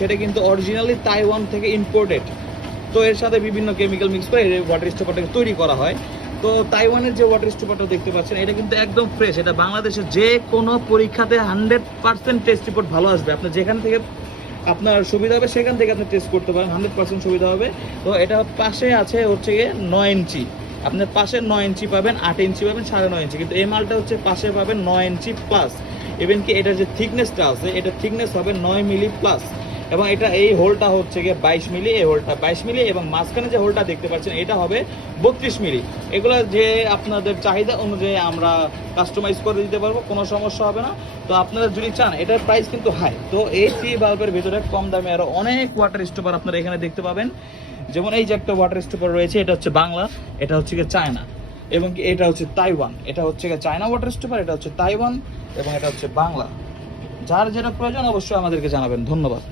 সেটা কিন্তু originally Taiwan থেকে ইম্পোর্টেড। তো এর সাথে বিভিন্ন কেমিক্যাল মিক্স করে এই ওয়াটার স্টপারটাকে তৈরি করা হয়। তো তাইওয়ানের যে ওয়াটার স্টপারটা দেখতে পাচ্ছেন, এটা কিন্তু একদম ফ্রেশ। এটা বাংলাদেশের যে কোনো পরীক্ষাতে 100% টেস্ট রিপোর্ট ভালো আসবে। আপনি যেখান থেকে আপনার সুবিধা হবে সেখান থেকে আপনি টেস্ট করতে পারেন, 100% সুবিধা হবে। তো এটা পাশে আছে হচ্ছে গিয়ে 9 ইঞ্চি, আপনার পাশে 9 ইঞ্চি পাবেন, 8 ইঞ্চি পাবেন, 9.5 ইঞ্চি। কিন্তু এই মালটা হচ্ছে পাশে পাবেন 9 ইঞ্চি প্লাস। ইভেন কি এটার যে থিকনেসটা আছে, এটা থিকনেস হবে 9 মিলি প্লাস। এবং এটা এই হোলটা হচ্ছে গিয়ে 22 মিলি, এই হোলটা 22 মিলি, এবং মাঝখানে যে হোলটা দেখতে পাচ্ছেন এটা হবে 32 মিলি। এগুলো যে আপনাদের চাহিদা অনুযায়ী আমরা কাস্টমাইজ করে দিতে পারবো, কোনো সমস্যা হবে না। তো আপনারা যদি চান, এটার প্রাইস কিন্তু হাই। তো এই 3 বাল্বের ভিতরে কম দামে আরও অনেক ওয়াটার স্টপার আপনারা এখানে দেখতে পাবেন। যেমন এই যে একটা ওয়াটার স্টপার রয়েছে, এটা হচ্ছে বাংলা, এটা হচ্ছে গিয়ে চায়না, এবং কি এটা হচ্ছে তাইওয়ান। এটা হচ্ছে গিয়ে চায়না ওয়াটার স্টপার, এটা হচ্ছে তাইওয়ান, এবং এটা হচ্ছে বাংলা। যার যেটা প্রয়োজন অবশ্যই আমাদেরকে জানাবেন। ধন্যবাদ।